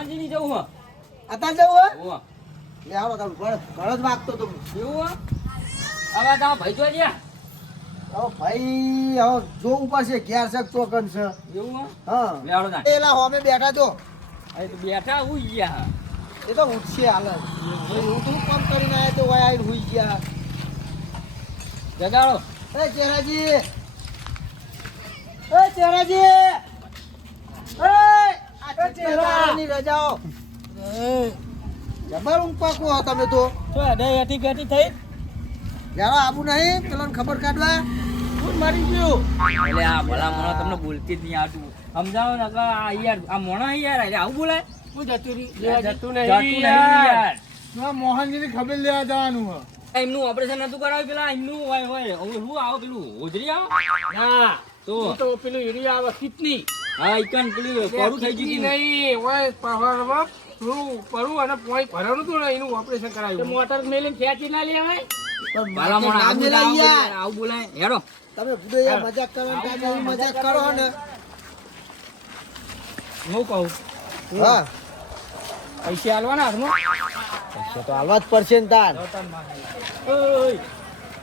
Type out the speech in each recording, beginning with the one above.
મોહનજી ની જવું હો અત્યારે જવું હો ઓ લે આવો તમે ઘણો જ વાગતો તો કેવું હો હવે તા ભાઈ જો જ્યા હવે ભાઈ હવે જોવું પડશે ઘેર છે ચોકન છે એવું હો હા લેવડો ના એલા હોમે બેઠા તો અરે તો બેઠા હું ગયા એ તો ઉઠશે હાલ હું તો કામ કરીને આવ્યા તો વાય આવીને હુઈ ગયા જગાડો એ ચેરાજી એ ચેરાજી એ આ ચેરાની રજાઓ જબર ઊંઘ પાકો હો તમે તો તો અડે એટી ગટી થઈ જારો આબુ નહીં પેલાને ખબર કાઢવા ફૂટ મારી ગયો એટલે આ ભલા મોણો તમને બોલતી જ નહીં આવતું સમજાવો ને કે આ યાર આ મોણો યાર એટલે આવું બોલાય હું જતું રહી જતું જતું નહીં યાર મોહનજી ની ખબર લેવા જવાનું હો એમનું ઓપરેશન નતું કરાવ્યું પેલા એમનું હોય હોય હું આવો પેલું હોજરી આવો ના તો તો પેલું યુરિયા આવે કિતની હા ઈકન પેલું કોરું થઈ ગયું નહીં હોય પહાડમાં પડું અને પોઈ ભરવાનું હતું ને એનું ઓપરેશન કરાવ્યું મોટર મેલીને ખેંચી ના લેવાય પણ ભલા મોણો નામ આવું લઈ યાર આવું બોલાય હેડો તમે ભૂડે યાર મજાક કરો ને કાંઈ એવી મજાક કરો ને હું કહું હા પૈસા આલવાના હાથમાં પૈસા તો હાલવા જ પડશે ને તાર ઓય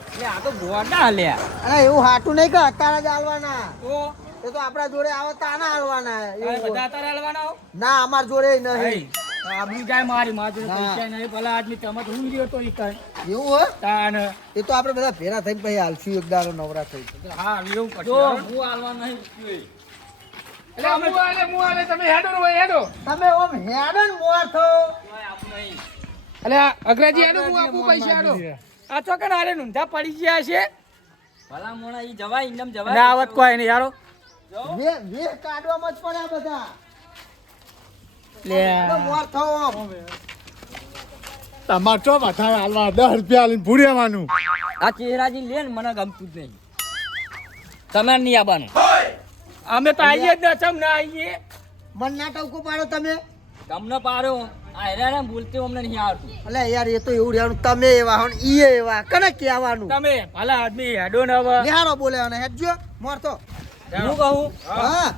એટલે આ તો ગોડા લ્યા અરે એવું હાટું નહીં કે અત્યારે જ હાલવાના તો એ તો આપણા જોડે આવે તાના હાલવાના એવું બધા તારે હાલવાના હો ના અમાર જોડે નહીં આબરૂ જાય મારી જોડે ના. પૈસા નહીં ભલા આદમી તમે તો હું રહ્યો તો ઈ કઈ એવું હોય તાન એ તો આપણે બધા ભેરા થઈને પછી હાલશું એક દાડો નવરા થઈ હા એવું જો કરજો હું હાલવા નહીં જોઈ. એટલે હું આલે તમે હેડો ને ભાઈ હેડો તમે ઓમ હેડન મોર થો તોય આવું નહીં એટલે અગ્રજી હેડો હું આપું પૈસા હેડો આ તો કણ આલે નુંધા પડી ગયા છે ભલા મોણા ઈ જવાય ઇન્દમ જવાય ના આવત કોઈ નહીં યારો વે કાઢવામાં જ પડ્યા બધા લે તો મોર થો ઓમ તમારે ચો માથા હાલવા 10 રૂપિયા આલીને ભૂડ્યાવાનું આ ચહેરાજી લે ને મને ગમતું જ નહીં તમે નહીં આવવાનું અમે તો આવીએ જ ન ચમ ના આવીએ મન ના ટવકો પાડો તમે તમને પાડ્યો આ હેરા બોલતે અમને નહીં આવડતું અલે યાર એ તો એવું રહેવાનું તમે એવા હણ ઈ એવા કને કહેવાનું તમે ભલા આદમી હેડો ને હવે નિહારો બોલે અને હેડજો મોર થો હું કહું હા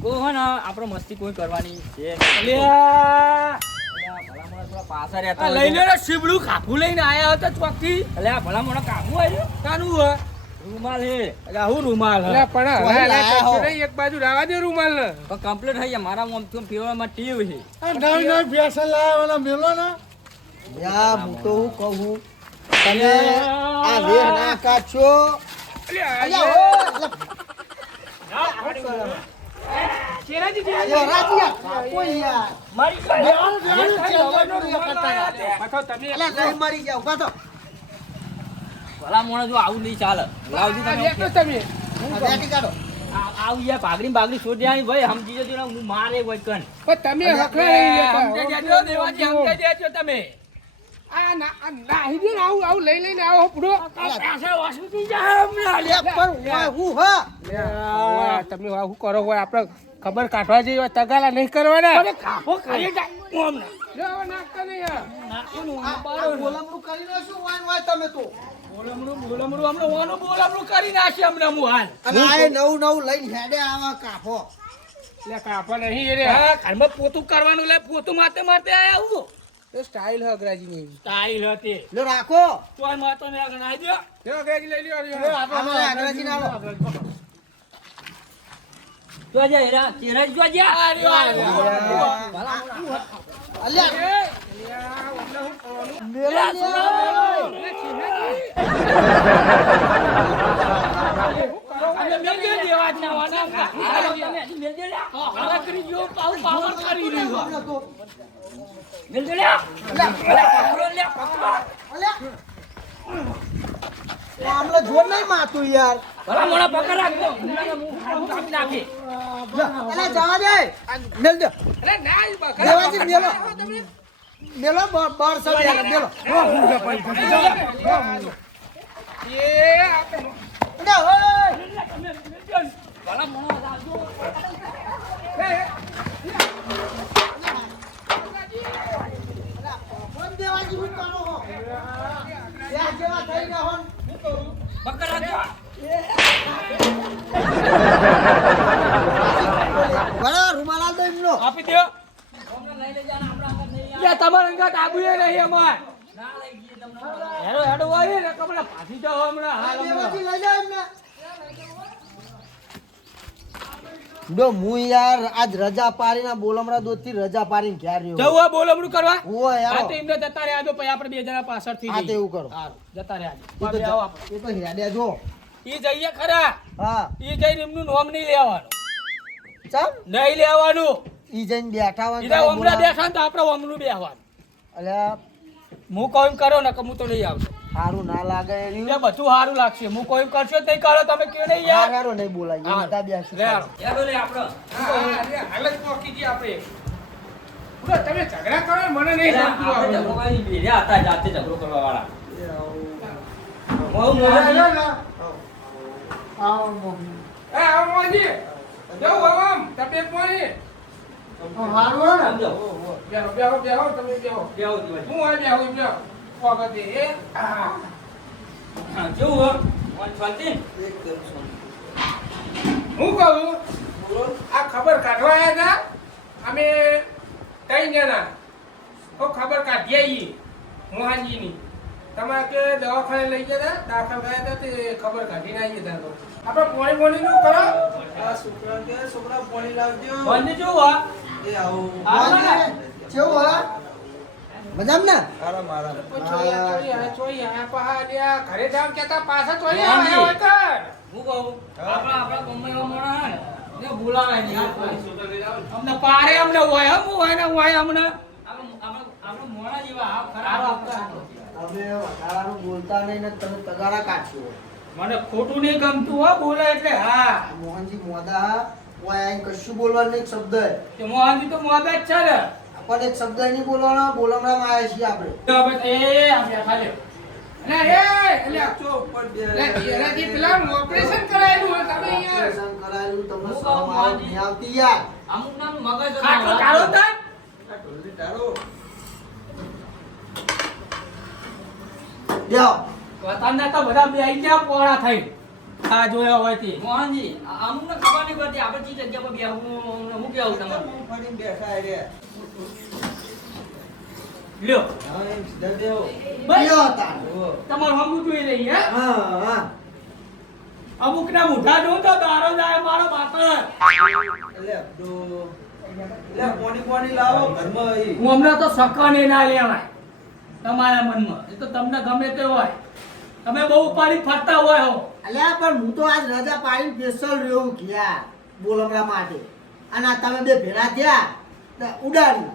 કહું હે ને આપણે મસ્તી કોઈ કરવાની છે લે ભલા મોણા થોડા પાછા રહેતા આ લઈને રે શીબડું ખાપું લઈને આયા હતા ચોકી એટલે આ ભલા મોણા કાબુ આવ્યો તાનું હે રૂમાલ હે એટલે હું રૂમાલ હે પણ કોઈ હવે લાયા હો. એક બાજુ રાવા દે રૂમાલ ને તો કમ્પ્લીટ થઈ ગયા મારા મોમ થી ફેરવામાં ટીવ છે નવી ફેશન લાવવાના મેલો ને યા હું તો હું કહું તમે આ વેહ ના કાચો અલ્યા હો શેરાજી યો રાજીયા કોઈ યાર મારી તમે અલ્યા નહીં મરી જાવ ઉભા તો ભલા મોણા જો આવું નહીં ચાલે લાવજી તમે તમે આ બેટી કાઢો આવું યાર બાગડી છોડી આની ભાઈ સમજી જજો ને હું મારે વચકન પણ તમે હકલા સમજે દેજો દેવાજી સમજે દેજો તમે આ નાહી દે ને આવું લઈ લઈને આવો પૂરો પાછા હોસ્પિટલ જા અલ્યા પણ હું હા તમે શું કરો હોય આપણે ખબર કાઢવા જઈએ તગાલા નહીં કરવાના કાપો કરી જાય અમને લેવા નાખતા નહીં બોલમણું કરી નાખશું વાય વાય તમે તો બોલમણું કરી નાખી અમને હું હાલ અને આ નવું નવું લઈને હેડે આવા કાફો લે કાપા નહીં રે ઘરમાં પોતું કરવાનું લે પોતું મારતે મારતે આયા આવું એ સ્ટાઇલ હે અગ્રાજી ની સ્ટાઇલ હતી લો રાખો તોય માતો ને આગળ આવી દો લે અગ્રાજી લઈ લ્યો આપણે અંગ્રેજી ના લો જોજે હેરા ચહેરા જોજે અલ્યા મેલા આમલે જોર નહીં માતું યાર અલે જવા દે મેલ દે અરે ના દેવાજી મેલો મેલો બાર સબ યાર મેલો એ આપણે અલે ઓય કોણ દેવાજી હું કરો હો યા જેવા થઈ ગયા હોન બરા રૂમાલ આલ દો એમનો આપી દો લઈ લેજો ને આપણા આગળ નહીં આવે. લે તમારા અંગત આબુએ નહીં અમાર ના લઈ જઈએ તમને. હેડો હેડો હોય ને કમલા પાછી જાઓ હમણાં હાલ હમણાં બેમાંથી લઈ જાઓ એમને. જો હું યાર આજ રજા પાડીને બોલમરા દોસ્તી રજા પાડીને ઘેર રહ્યો. જવું આ બોલમણું કરવા ઓય હા યાર. તો એમને જતા રહ્યા દો પછી આપણે બે જણા પાછળથી હા, જઈએ. તેવું કરો. હારું, જતા રહ્યા એ તો બે આવો આપણે. એ તો હેડ્યા જો. ઈ જઈએ ખરા હા ઈ જઈને એમનું નામ નહીં લેવાનું ચાલ નહીં લેવાનું ઈ જઈને બેઠા હોય ઈરા ને ઓમરા બોલા- બેઠા ને તો આપણે ઓમનું બેહવાનું અલ્યા હું કહું કરો ને કે હું તો નહીં આવતો સારું ના લાગે એ રહ્યું. એટલે બધું સારું લાગશે હું કોઈ કરશો તો નહીં કરો તમે કયો નહીં હા, યાર હારો નહીં બોલાય એ બધા બેસી લે હાલો. હેડો લે આપણો. હાલત પોકી ગઈ આપણે બોલો તમે ઝઘડા કરો મને નહીં એટલે ગમતું આપણે આ ઝઘડો બધું. કરી બેર્યા હતા જાતે ઝઘડો કરવા વાળા. બહુ મોહન. એ આવો મોહનજી જવું હવે આમ તબિયત મોહની સમજો. બેહો બેહો બેહો તમે બેહો કેવું થયું? હું આ બેહો બેહો વખતે એ હા, કેવું હો? મોહન શાંતિ? હું કહું આ ખબર કાઢવા આવ્યા હતા અમે 3 જણા તો ખબર કાઢી આવી મોહનજીની તમારે કે દવાખાને લઈ ગયા હતા દાખલ થયા હતા તે ખબર કાઢીને આવી હતા તો આપણે પોણી પોણીનું કરો મોહનજી કેવું હો? મોહનજી, કેવું હા? મજામાં ને? ઘરે જાવ કેતા પાછા ચોરી મોહનજી. આવ્યા હતા હું કહું? આપણા ગામમાં એવા માણસ હે ને, એને બોલાવાય નહીં. આ કોઈ. અમને પારે અમને હોય હું હોય ને હોય અમને આપણે મોણા જેવા હાવ ખરાબ આપતા. તમે વધારાનું બોલતા નહીં ને તમે તગારા કાઢશો. મને ખોટું નહીં ગમતું હો બોલે એટલે હા આ મોહનજી મોદા ઓય આઈને કશું બોલવાનું નહીં, એક શબ્દ કે મોહનજી તો મોદા જ છે ને પણ એક શબ્દ નહીં બોલવાનો. બોલમણામાં આવ્યા છીએ આપણે. તો હવે એ આમ બેઠા લે એટલે એનાથી પેલા ઓપરેશન કરાયેલું હોય તમે યાર ઓપરેશન કરાયેલું તમને હું શરમ કહું, આવે મોહનજી. નહીં આવતી યાર. અમુક નાનું મગજ ખાટલો કાઢો તાન લ્યો. વતનના તો બધા બેહી ગયા પોળા થઈ આ જોયા હોય તે મોહનજી અમુક ને ખબર નહીં પડતી આપણે ચી જગ્યા પર બેહવું હું કેવું તમારે લ્યો લ્યો તાર. તમારું હમું જોઈ રહી હે હા હા. અમુક ના મુઠા જોઉં તો દારો જાય મારો બાપર હું હમણાં તો સકને ના લેવાય તમારા મનમાં એ તો તમને ગમે તે હોય તમે બહુ ઉપાડી ફરતા હોય હો અલ્યા પણ હું તો આજ રજા પાડીને સ્પેશિયલ રહ્યો ગયા બોલમરા માટે. અને આ તમે બે ભેળા થયા તો ઉડાડ્યું.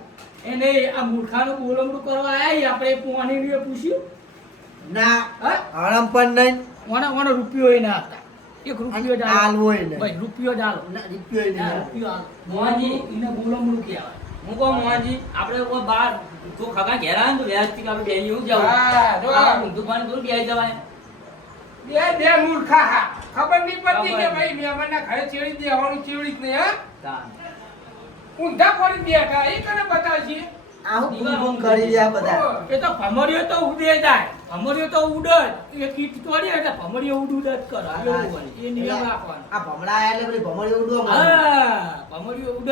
એને આ મૂર્ખાનું બોલમણું કરવા આવી આપણે પોણીને પૂછ્યું ના હા હળમ પણ નહીં ઓનો રૂપિયો ય ના હતા એક રૂપિયો જ આલો. હાલવોય નહીં. ભાઈ રૂપિયો જ આલો. ના, રૂપિયોય નહીં. રૂપિયો આલો. મોહનજી. એને બોલમણું કહેવાય હું કહું મોહનજી આપણે કોઈ બાર તો ખગા ઘેર આવે ને તો વ્યવસ્થિત આપણે બેસી એવું જવું. હા, જો. ઊંધું પાણી થોડું બેસી જવાય. બે મૂર્ખા હા ખબર નહીં પડતી કે ખબર ભાઈ મહેમાનના ઘરે ચેડી દેવાનું ચેડી જ નહીં હા તાન. ઊંધા પડી બેઠા એ કને બતાવશે આ હું બૂમ બૂમ કરી રહ્યા બધા. એ તો ભમરીઓ તો ઉડે જાય ભમરીઓ તો ઉડ જ એક ઈટ તોડી એટલે ભમરીઓ ઉડ જ કરે એવું હોય. એ નિયમ રાખવાનો આ ભમરા આયા એટલે બધી ભમરીઓ ઉડવા માંડી. હા ભમરીઓ ઉડ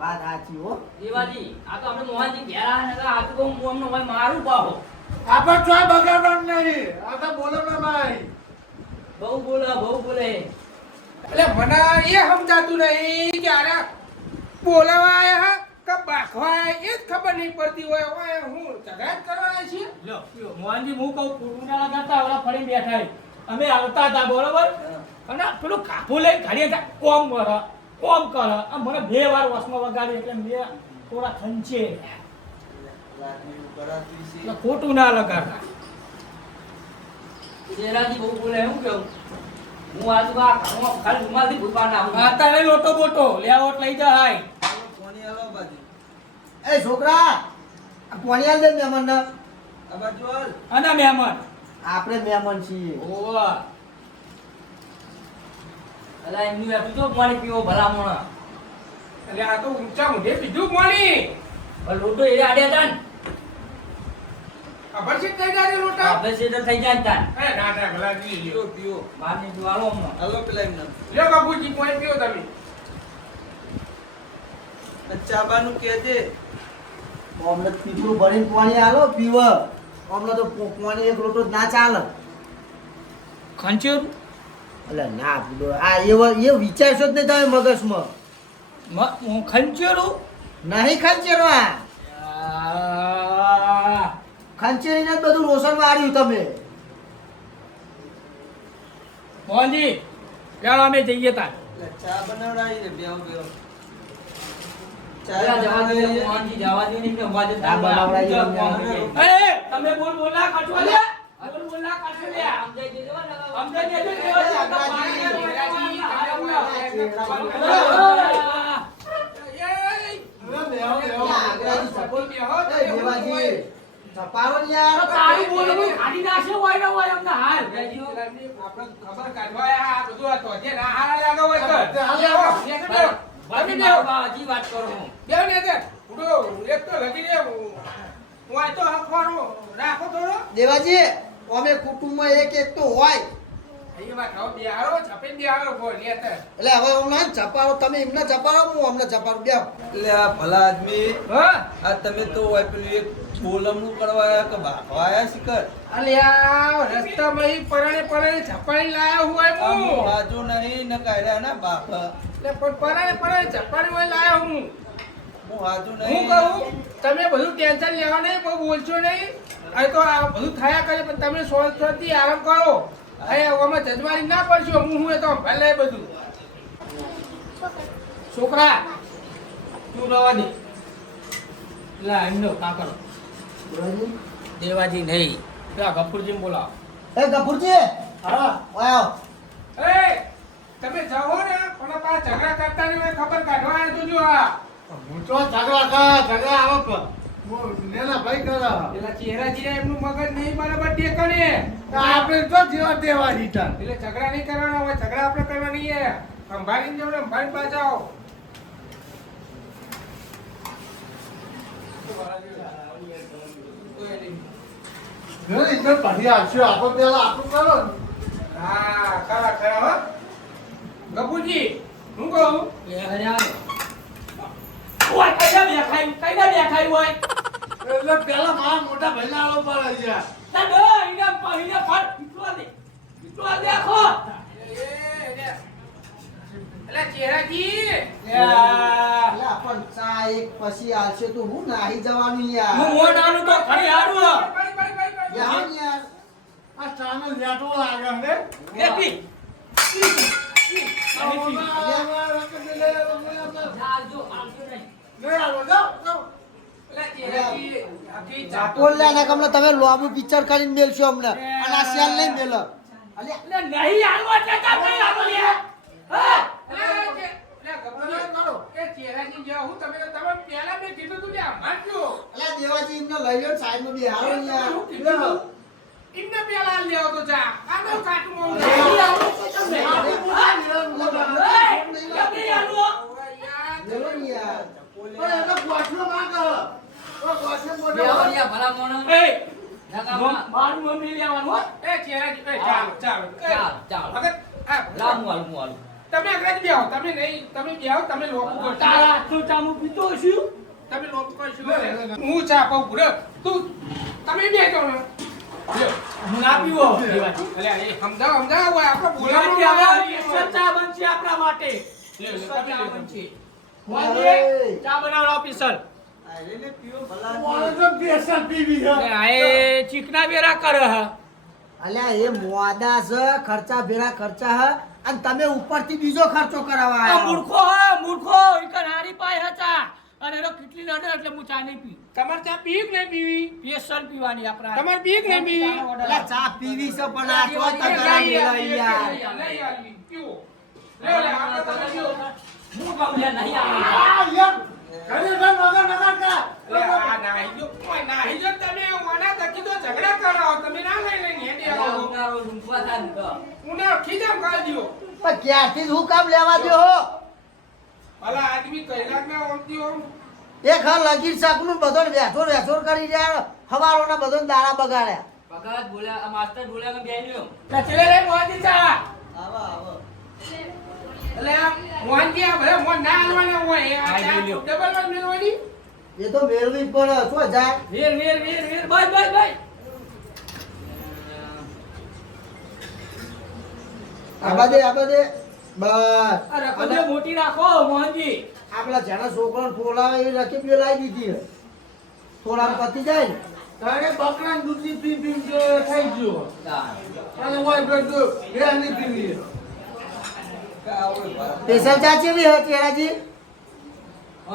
વાત સાચી હો. દેવાજી આ તો આપણે મોહનજી ઘેર આવે ને એટલે આ તો કહું હું અમને હોય મારું પાહો. આપણે ચોય બગાડવાનું નહીં. આ તો બોલો ને ભાઈ. બહુ બોલે. એટલે મને એ સમજાતું નહીં કે આરે બોલાવા આયા હા કે બાખવા આયા એ જ ખબર નહીં પડતી હોય હવે હું ઝઘડા જ કરવા આવ્યા છીએ લો મોહનજી હું કહું કુરુના લગાતા ઓલા ફરી બેઠા છે. અમે આવતા હતા બરોબર અને પેલું કાપું લઈ ઘડીએ તા કોમ કરે આમ મને 2 વાર વસમાં વગાડી એટલે મેં થોડા ખંચે એટલે ખોટું ના લગાડતા દેરાજી બહુ બોલે હું કેવું હું આજુ ખાલી રૂમાલથી ભૂપા ના આવું. અત્યારે લોટો બોટો લેવોટ લઈ જાય એ છોકરા આ પોણી આલ દે મહેમાનને. અને મહેમાન આપણે મહેમાન છીએ. ઓવા અલા એમની બેઠું તો પાણી પીવો ભલામણ. એટલે આ તો ઊંચા મુઢે બીજું પાણી પણ લોટો એ આડ્યા તાન. ખબર છે કઈ જાતે લોટા આપણે છે તો થઈ જાય ને તાન. એ ના ના ભલા જી લ્યો બહારની જો આલો હમણાં. લ્યો બાપુજી કોઈ પીઓ તમે અમને પીપળું ભરીને પાણી આલો પીવ અમને તો પાણી એક લોટો જ ના ચાલે ખંચેરું એટલે ના બુડો આ એ વિચારશો જ નહીં તમે મગજમાં ખંચેરું નહીં ખંચેરવા ખંચેરીને જ બધું રોશન વાળ્યું તમે મોહનજી ચાલો અમે જઈએ તાર ચા બનાવડાવી દે બેવ બેવ પેલા જવા દો, મોહનજી જવા દો ને, એમને અવાજ જ ચા બનાવડાવી દે એ તમે બોલ બોલા કાઢવા લે બોલ બોલા કાઢવા લે સમજાઈ દેજો ને, સમજાઈ દેજો ને, દેવાજી છપારો ને યાર તારી બોલવું કાઢી નાખશે હોય ને હોય અમને હાલ સમજાઈ દો. આપણે ખબર કાઢવા આ બધું હતો જે ના હારા લાગે હોય કર ભાભી ના બા, હજી વાત કરો હું. બેવ ને તે ઉડો એક તો લગી રે હું આ તો હકવાનો રાખો થોડો દેવાજી અમે કુટુંબમાં એક તો હોય અહીંયા ખાવ બિહારો છપે બિહારો બોલ લે તે એટલે હવે હું ના છપારો તમે એમને છપારો હું અમને છપારો બેવ એટલે આ ભલા આદમી હા આ તમે તો હોય પેલું એક બોલમનું કરવા આયા કે બાપા આયા શિખર અલ્યા રસ્તામાં ઈ પરણે છપાણી લાયા હોય આ હું હું હાજો નહીં ને કાઢ્યા ના બાપ એટલે પણ પરણે છપાણી હોય લાયા હું હું હાજો હું નહીં કહું તમે બધું ટેન્શન લેવા નહીં બહુ બોલશો નહીં હવે તો આ બધું થયા કરે પણ તમે શાંતિથી આરામ કરો અહીંયા આમાં જજમારી ના પડશો હું એ તો ભલે બધું છોકરા તું રવા દે લા એમનો કા કરો દેવાજી દેવાજી નહીં પેલા ગફુરજી બોલાવો એ ગફુરજી હા આવો એ તમે જાઓ ને પણ પાછા ઝઘડા કરતા નહીં હોય ખબર કાઢવા આવ્યા તો જો આ હું તો ઝઘડા આવો નેના ભાઈ કરા પેલા ચહેરાજી ને એમનું મગજ નહીં બરાબર ટેકણે આપણે તો જેવા દેવા રીટા એટલે ઝઘડા નહીં કરવાના હોય ઝઘડા આપણે કરવા નહીં હે સંભાળીને જાવ ને સંભાળી પાછા આવો ઘરે ઇધર પાછી આવશે આપો પેલા આપણું કરો ને. હા ખરા ખરા હો ગપુજી હું કહું ઓય કઈના બેખાયું હોય એટલે પેલા મારા મોટા ભાઈના આવો પર ગયા ના દો ઇના પહીને ફટ ઇટલો દેખો એટલે ચહેરાજી એટલે પણ ચા એક પછી આવશે તો હું નાહી જવાનું યાર હું મોઢાનું તો ખરી હારું યાર યાર આ ચાનો લેટો લાગે ને એપી આવજો, આવજો નહીં. બોલ્યા ને કમને તમે લોબુ પિક્ચર કરીને મેલશો અમને અને આ સેલ નહીં મેલો અલ્યા એટલે નહીં હાલવો એટલે કામ નહીં હાલવો લે હા અલ્યા દેવાજી એમને લઈ લો સાઈડમાં બી હારો ને યાર ઇન્ને પેલા લેવો તો જા આનો કાટું મોં લેલો ને યાર પણ એને ગોઠલો માં કરો ઓ ગોઠલો મોટો બેવડિયા ભલા મોણસ. એ ના કામમાં. મારું મમ્મી લેવાનું એ ચેરાજી એ ચાલો ચાલો ચાલો, ચાલો. ભગત આ લાવ, હું હાલું, હું હાલું. તમે આગળ બેહો તમે નહીં તમે બેહો તમે લોક કરો તારા હાથનું ચામું પીતો છું તમે લોક કરશો હું ચા પાઉં પૂરો તું તમે બેહો ને હું ના પીવો અલે એ સમજાવ હોય આપણે બોલાવો ચા બનશે આપણા માટે ચા બનશે ચા બનાવવાનો ઓફિસર આઈને પીઓ ભલા મોણે તો બેસન પીવી છે એ ચીકના બેરા કરે હ અલ્યા એ મોડા છે ખર્ચા ભેરા ખર્ચા હ અને તમે ઉપરથી બીજો ખર્ચો કરાવવા આ આવ્યા મૂર્ખો ઈકન હારી પાય હતા અને એનો કેટલી લડે એટલે હું ચા નહીં પી તમારે ચા પીવી કે નહીં પીવી પેશન પીવાની આપણા તમારે પીવી કે નહીં પીવી અલ્યા ચા પીવી છે પણ આ તો તગડા મેલા યાર હું કહું લે, નહીં આવવાનું. આ યાર ઘરે ઘર વગર નગર કા ઉનાળો ઊંઘવા થાય ને તો. પણ ક્યારથી જ હું કામ લેવા દો હો એક હા લગીર શાકનું બધો વેચોર કરી રહ્યા હવારોના બધો દાડા બગાડ્યા ભગત બોલ્યા, આ માસ્ટર બોલ્યા કે બેહી લ્યો. આવો આવો એ તો મેળવી પડે શું જાય વેર વેર વેર વેર બસ બસ બસ આબા દે બસ આ રકમ મોટી રાખો મોહનજી આપણા જેના છોકરાને ફોલાવે એવી રકમ બે લાવી દીધી થોડા પતી જાય ને તારે બકરાનું દૂધની પી પી કે થઈ ગયો અને ઓય બધું બે આની પીવી સ્પેશિયલ ચા ચેવી હતી હેરાજી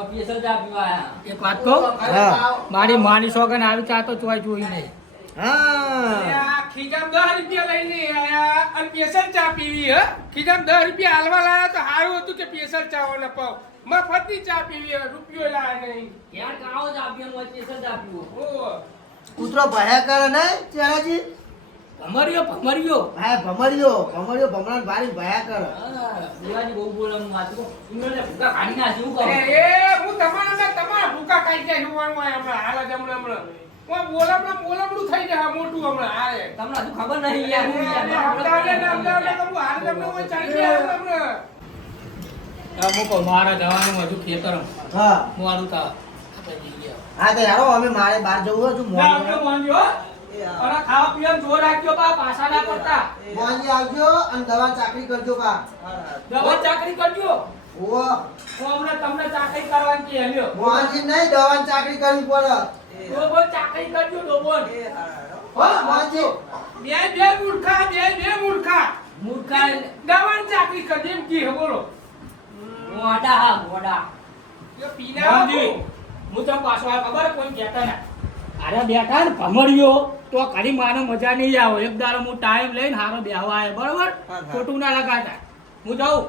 સ્પેશિયલ ચા પીવા આયા. એક વાત કહું હા. મારી માની સોગન આવી ચા તો ચોય જોઈ નહીં હા આ ખીજામ 10 રૂપિયા લઈને આયા અને સ્પેશિયલ ચા પીવી હે ખીજામ 10 રૂપિયા હાલવા લાયા તો સારું હતું કે સ્પેશિયલ ચા ન પાવ મફતની ચા પીવી હે રૂપિયો લાયા નહીં યાર કાવો ચા પીવો સ્પેશિયલ ચા પીવો ઓ કૂતરો ભયા કરે ને ચેરાજી ભમરિયો હા ભમરિયો ભમરાને ભારી ભયા કરે દેવાજી બહુ બોલવાનું વાતું ઇંગ્લિશ ભૂકા કાઢી નાખી શું એ કરો હું તમારા ભૂકા ખાઈ ગયા જોવાનું હોય હમણાં હાલ જ હમણાં હું બોલમણું થઈ જાય મોટું હમણાં હાલે તમને હજુ ખબર નહીં યાર મારા જવાનું હજુ ખેતર હા મારું તા હા તો યારો અમે મારે બહાર જવું હતું ખાવા પીવા જોર રાખ્યો બા પાછા ના પડતા મોહનજી આવજો અને દવા ચાકરી કરજો કા દવા ચાકરી કરજો ઓ હું હમણાં તમને ચાકરી કરવાની કે હેલ્યો મોહનજી નહીં દવાની ચાકરી કરવી પડે ડોબોન ચાકરી કરજો ડોબોન હો મોહનજી બે મૂર્ખા મૂર્ખા દવાની ચાકરી કરજો એમ કી હે બોલો ગોડા હા ગોડા એ પીના હું તો પાછો આ ખબર કોઈ કહેતા ના અરે બેઠા ને ભમરિયો તો ઘણી માનો મજા નહીં આવે એક દાડો હું ટાઈમ લઈને હારો બેહવા આવે બરોબર ખોટું ના લગાતા હું જાઉં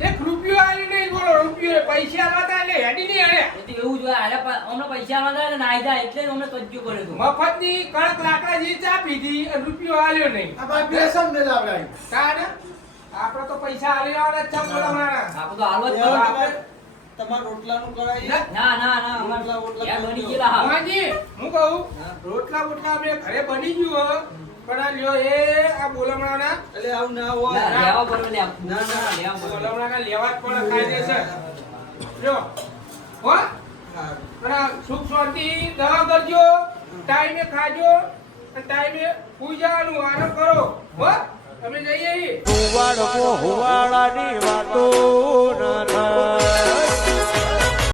એક રૂપિયો આલી નહીં બોલો રૂપિયો પૈસા આલવા એટલે હેડી નહીં આલે એ તો એવું જોઈએ આલે અમને પૈસા માંગે ને નાઈ જાય એટલે જ અમને કજ્જો કરે તો મફતની કડક લાકડા જે ચા પીધી અને રૂપિયો આલ્યો નહીં આ ભાઈ બેસમ ને લાવડાય કાને આપણે તો પૈસા આલી આવવાના ચા બોલા મારા આપણે તો હાલવા જ એવું કરો. આપણે તમારા રોટલાનું કરાવીએ ના અમારે યાર બની ગયેલા હા મોહનજી હું કહું રોટલા બોટલા અમે ઘરે બની ગયું હો પણ આ લ્યો એ આ બોલમણાના એટલે આવું ના હોય ના, લેવા પડે લે ના, ના, લેવા પડે બોલમણાના લેવા જ પડે કાયદેસર લ્યો હો હા. અને સુખ શાંતિ દવા કરજો ટાઈમે ખાજો અને ટાઈમે સુઈ જવાનું આરામ કરો હો તમે જઈએ હુવાડો હુવાડાની વાતો ન થાય